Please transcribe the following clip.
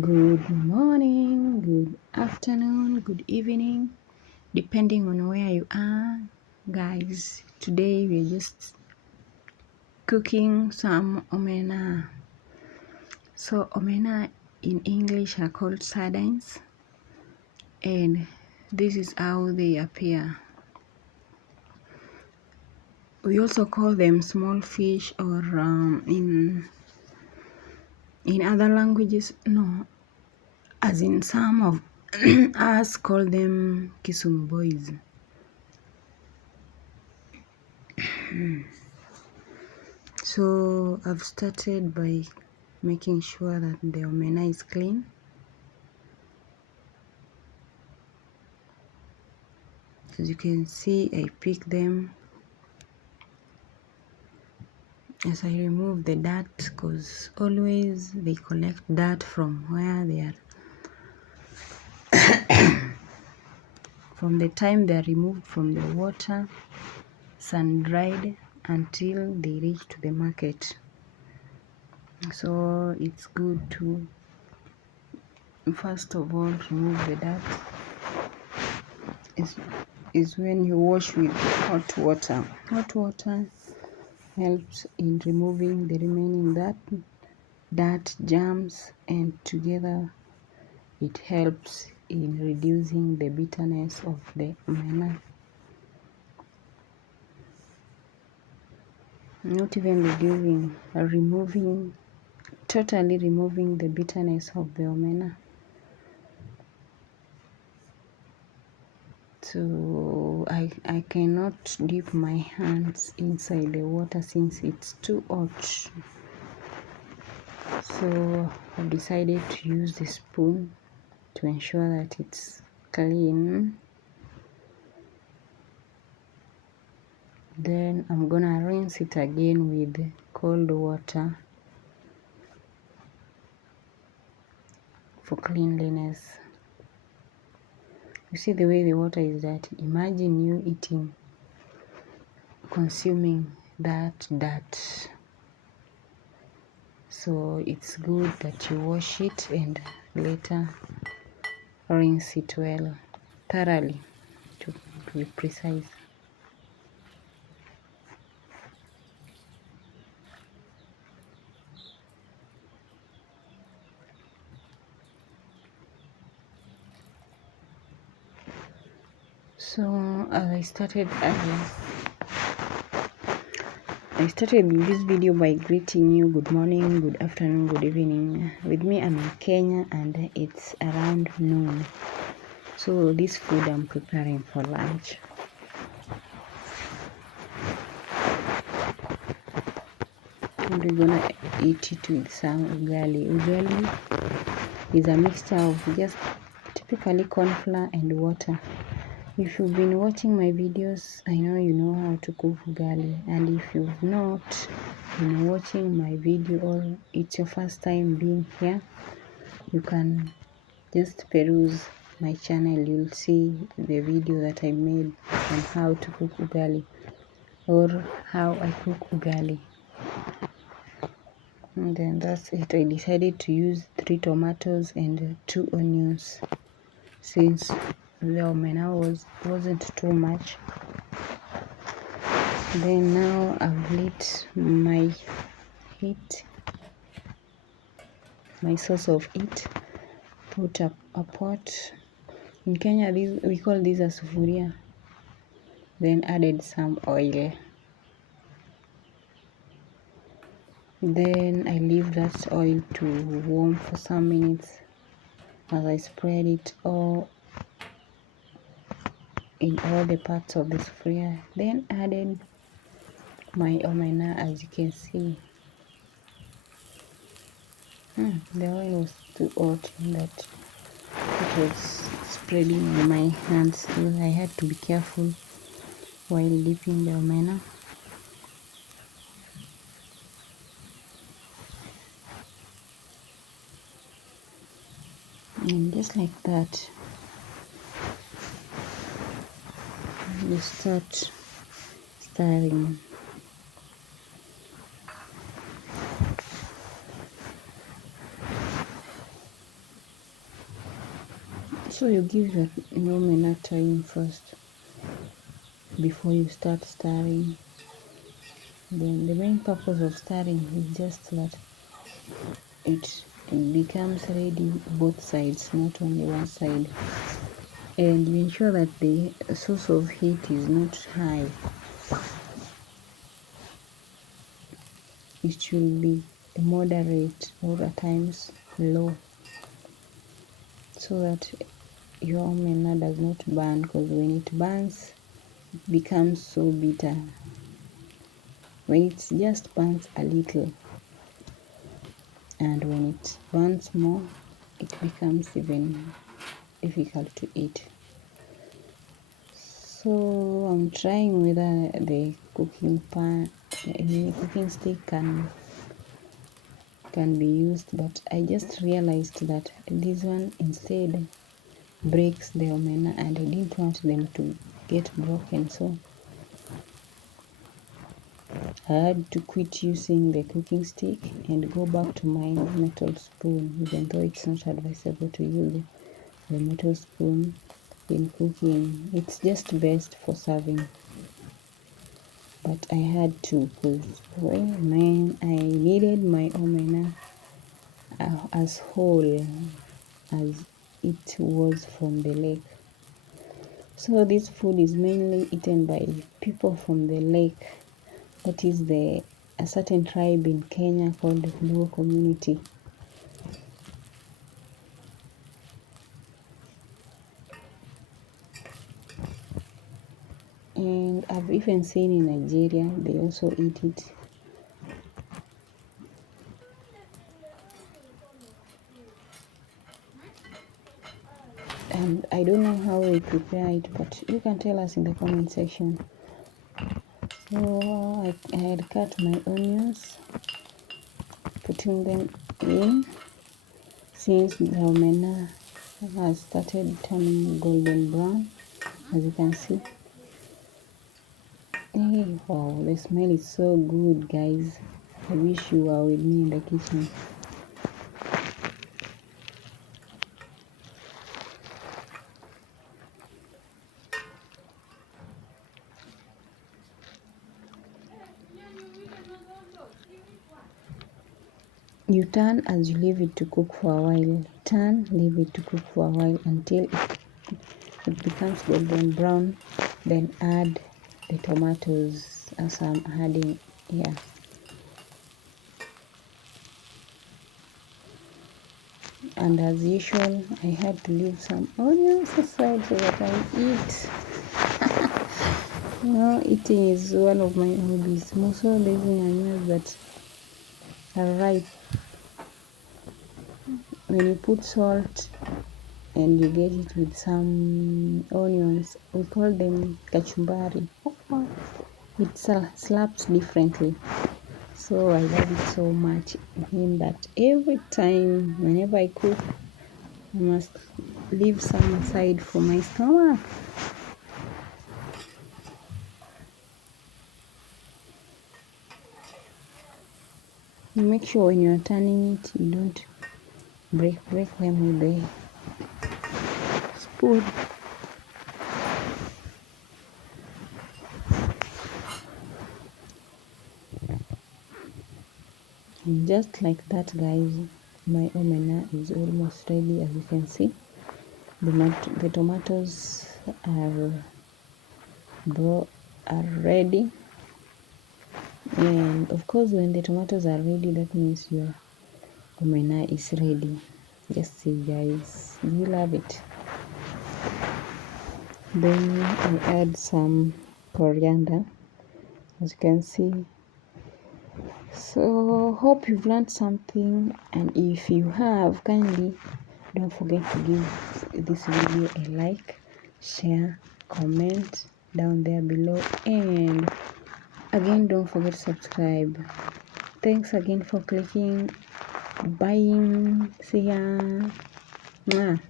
Good morning, good afternoon, good evening, depending on where you are. Guys, today we're just cooking some omena. So omena in English are called sardines, and this is how they appear. We also call them small fish, or in other languages, no, as in some of us call them Kisumu boys. So I've started by making sure that the omena is clean. As you can see, I pick them as I remove the dirt, because always they collect dirt from where they are. From the time they are removed from the water, sun dried, until they reach to the market. So it's good to first of all remove the dirt. Is when you wash with hot water. Hot water helps in removing the remaining dirt, germs, and together it helps in reducing the bitterness of the omena. Not even reducing, totally removing the bitterness of the omena. So I cannot dip my hands inside the water since it's too hot. So I've decided to use the spoon to ensure that it's clean. Then I'm gonna rinse it again with cold water for cleanliness. You see the way the water is dirty. Imagine you consuming that dirt. So it's good that you wash it and later rinse it well, thoroughly, to be precise. So as I started this video by greeting you good morning, good afternoon, good evening. With me, I'm in Kenya and it's around noon. So this food I'm preparing for lunch. And we're gonna eat it with some ugali. Ugali is a mixture of just typically corn flour and water. If you've been watching my videos, I know you know how to cook ugali, and if you've not been watching my video or it's your first time being here, you can just peruse my channel. You'll see the video that I made on how to cook ugali, or how I cook ugali. And then that's it. I decided to use 3 tomatoes and 2 onions since the omena wasn't too much. Then now I've lit my source of heat. Put up a pot. In Kenya, we call this a sufuria. Then added some oil. Then I leave that oil to warm for some minutes as I spread it all in all the parts of the sufuria. Then added my omena, as you can see. The oil was too hot that it was spreading on my hands, so I had to be careful while dipping the omena. And just like that, you start stirring. So you give your omena time first before you start stirring. Then the main purpose of stirring is just that it becomes ready both sides, not only one side. And you ensure that the source of heat is not high. It should be moderate or at times low, so that your omena does not burn, because when it burns it becomes so bitter. When it just burns a little, and when it burns more, it becomes even difficult to eat. So I'm trying whether the cooking stick can be used, but I just realized that this one instead breaks the omena, and I didn't want them to get broken, so I had to quit using the cooking stick and go back to my metal spoon, even though it's not advisable to use the metal spoon in cooking. It's just best for serving. But I had to, because I needed my omena as whole as it was from the lake. So this food is mainly eaten by people from the lake. That is a certain tribe in Kenya called the Luo community. And I've even seen in Nigeria, they also eat it. And I don't know how they prepare it, but you can tell us in the comment section. So I had cut my onions, putting them in. Since the omena has started turning golden brown, as you can see. Hey, wow, the smell is so good, guys. I wish you were with me in the kitchen. You turn as you leave it to cook for a while. Turn, leave it to cook for a while until it becomes golden brown. Then add the tomatoes as I'm adding here. And as usual, I had to leave some onions aside so that I eat. Eating is one of my hobbies. Most of these onions that are ripe. When you put salt and you get it with some onions, we call them kachumbari. It slaps differently. So I love it so much, in that every time, whenever I cook, I must leave some aside for my stomach. Make sure when you're turning it, you don't break them with the spoon. And just like that, guys, my omena is almost ready. As you can see, the tomatoes are ready. And of course, when the tomatoes are ready, that means your omena is ready. Just see, guys, you love it. Then I add some coriander, as you can see. So hope you've learned something, and if you have, kindly don't forget to give this video a like, share, comment down there below, and again, don't forget to subscribe. Thanks again for clicking. Bye. See ya. Mwah.